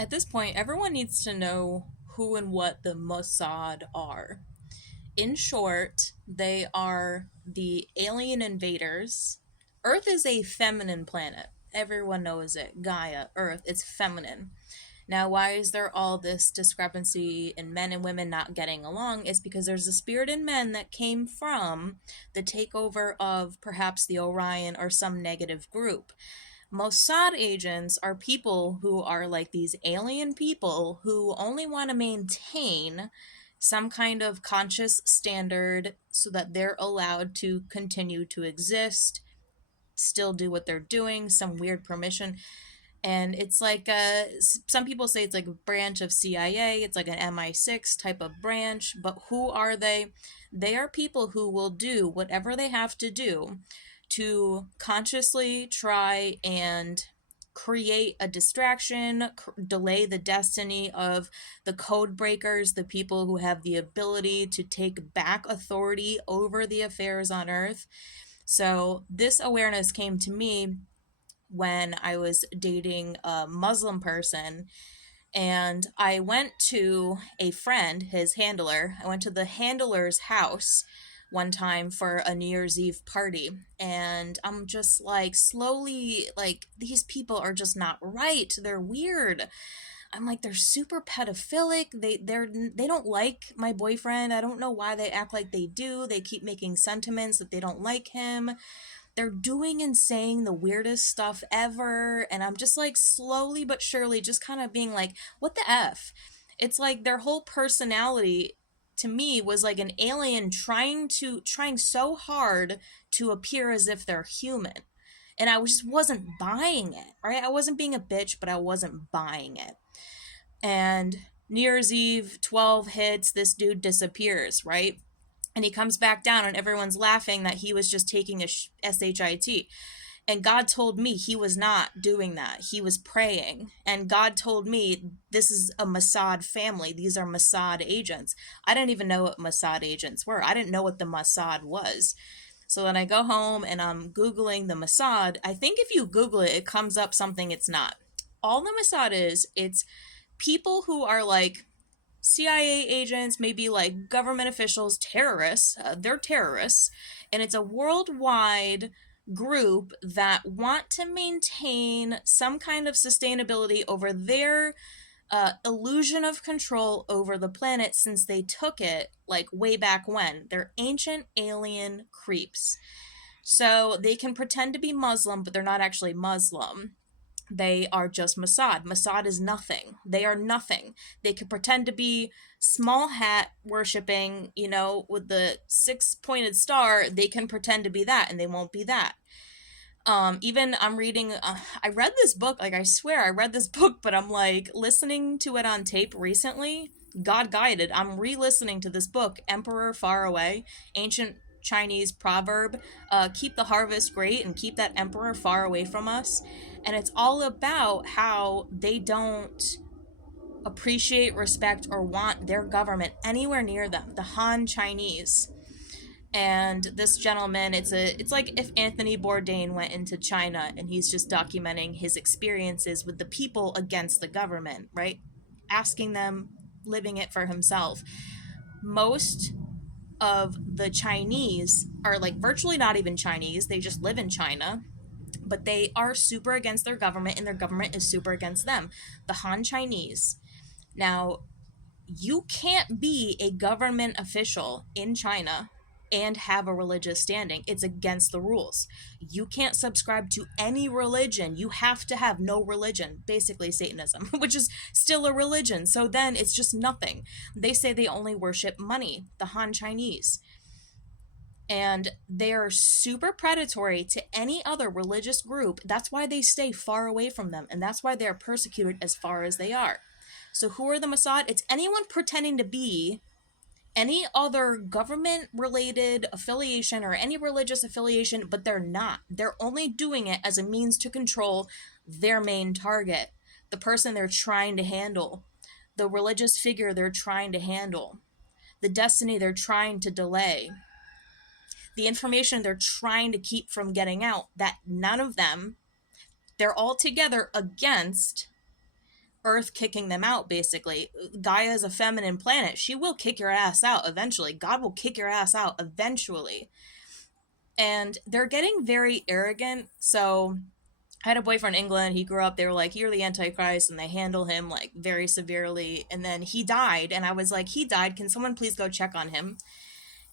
At this point, everyone needs to know who and what the MOSSAD are. In short, they are the alien invaders. Earth is a feminine planet. Everyone knows it. Gaia, Earth, it's feminine. Now, why is there all this discrepancy in men and women not getting along? It's because there's a spirit in men that came from the takeover of perhaps the Orion or some negative group. Mossad agents are people who are like these alien people who only want to maintain some kind of conscious standard so that they're allowed to continue to exist, still do what they're doing, some weird permission. And it's like some people say it's like a branch of CIA, it's like an MI6 type of branch, but who are they? They are people who will do whatever they have to do to consciously try and create a distraction, delay the destiny of the code breakers, the people who have the ability to take back authority over the affairs on Earth. So this awareness came to me when I was dating a Muslim person, and I went to a friend, his handler. I went to the handler's house one time for a New Year's Eve party, and I'm just like slowly like these people are just not right. They're weird. I'm like they're super pedophilic. They don't like my boyfriend. I don't know why they act like they do. They keep making sentiments that they don't like him. They're doing and saying the weirdest stuff ever, and I'm just like slowly but surely just kind of being like, what the F? It's like their whole personality to me was like an alien trying so hard to appear as if they're human. And I just wasn't buying it, right? I wasn't being a bitch, but I wasn't buying it. And New Year's Eve, 12 hits, this dude disappears, right? And he comes back down and everyone's laughing that he was just taking a SHIT. And God told me he was not doing that. He was praying. And God told me this is a MOSSAD family. These are MOSSAD agents. I didn't even know what MOSSAD agents were. I didn't know what the MOSSAD was. So then I go home and I'm Googling the MOSSAD. I think if you Google it, it comes up something it's not. All the MOSSAD is, it's people who are like CIA agents, maybe like government officials, terrorists. They're terrorists. And it's a worldwide group that want to maintain some kind of sustainability over their illusion of control over the planet since they took it like way back when. They're ancient alien creeps. So they can pretend to be Muslim, but they're not actually Muslim. They are just MOSSAD. MOSSAD is nothing. They are nothing. They can pretend to be small hat worshipping, with the six-pointed star. They can pretend to be that, and they won't be that. Even I'm reading, I read this book, like I swear I read this book, but I'm like listening to it on tape recently. God guided. I'm re-listening to this book, Emperor Far Away, ancient Chinese proverb, keep the harvest great and keep that emperor far away from us. And it's all about how they don't appreciate, respect, or want their government anywhere near them. The Han Chinese. And this gentleman, it's like if Anthony Bourdain went into China and he's just documenting his experiences with the people against the government, right? Asking them, living it for himself. Most of the Chinese are like virtually not even Chinese. They just live in China, but they are super against their government and their government is super against them. The Han Chinese. Now, you can't be a government official in China and have a religious standing. It's against the rules. You can't subscribe to any religion. You have to have no religion, basically Satanism, which is still a religion. So then it's just nothing. They say they only worship money, the Han Chinese. And they are super predatory to any other religious group. That's why they stay far away from them. And that's why they're persecuted as far as they are. So who are the MOSSAD? It's anyone pretending to be any other government-related affiliation or any religious affiliation, but they're not. They're only doing it as a means to control their main target, the person they're trying to handle, the religious figure they're trying to handle, the destiny they're trying to delay, the information they're trying to keep from getting out, that none of them, they're all together against Earth kicking them out, basically. Gaia is a feminine planet. She will kick your ass out eventually. God will kick your ass out eventually. And they're getting very arrogant. So I had a boyfriend in England. He grew up. They were like, "You're the Antichrist," and they handle him like very severely. And then he died, and I was like, "He died. Can someone please go check on him?"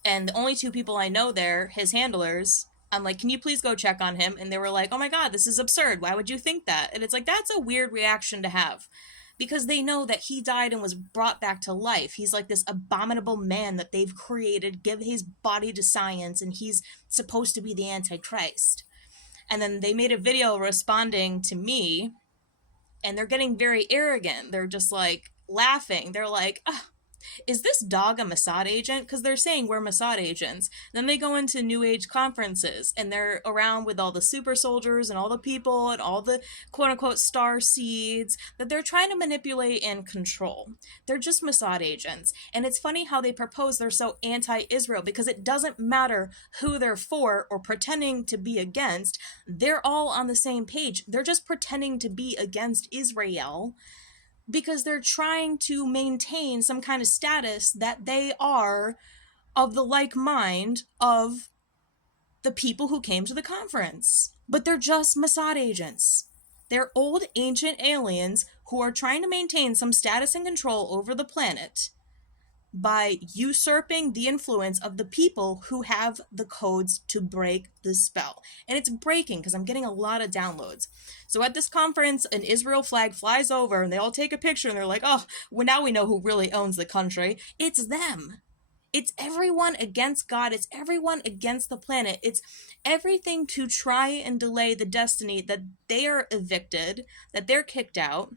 And the only two people I know there, his handlers, I'm like, "Can you please go check on him?" And they were like, "Oh my God, this is absurd. Why would you think that?" And it's like, that's a weird reaction to have because they know that he died and was brought back to life. He's like this abominable man that they've created, give his body to science, and he's supposed to be the Antichrist. And then they made a video responding to me, and they're getting very arrogant. They're just like laughing. They're like, oh, is this dog a Mossad agent? Because they're saying we're Mossad agents. Then they go into New Age conferences and they're around with all the super soldiers and all the people and all the quote unquote star seeds that they're trying to manipulate and control. They're just Mossad agents. And it's funny how they propose they're so anti Israel because it doesn't matter who they're for or pretending to be against. They're all on the same page. They're just pretending to be against Israel because they're trying to maintain some kind of status that they are of the like mind of the people who came to the conference. But they're just Mossad agents. They're old ancient aliens who are trying to maintain some status and control over the planet by usurping the influence of the people who have the codes to break the spell. And it's breaking because I'm getting a lot of downloads. So at this conference, an Israel flag flies over and they all take a picture and they're like, oh, well, now we know who really owns the country. It's them. It's everyone against God. It's everyone against the planet. It's everything to try and delay the destiny that they are evicted, that they're kicked out.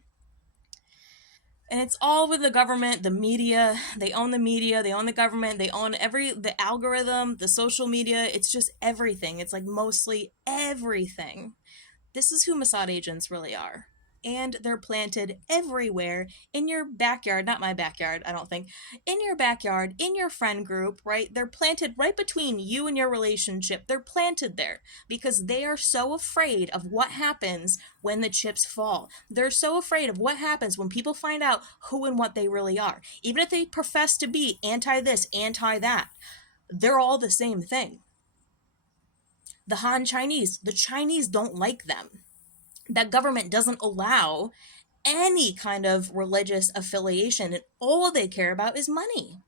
And it's all with the government, the media. They own the media, they own the government, they own the algorithm, the social media. It's just everything. It's like mostly everything. This is who Mossad agents really are. And they're planted everywhere in your backyard, not my backyard, I don't think, in your backyard, in your friend group, right? They're planted right between you and your relationship. They're planted there because they are so afraid of what happens when the chips fall. They're so afraid of what happens when people find out who and what they really are. Even if they profess to be anti this, anti that, they're all the same thing. The Han Chinese, the Chinese don't like them. That government doesn't allow any kind of religious affiliation, and all they care about is money.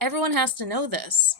Everyone has to know this.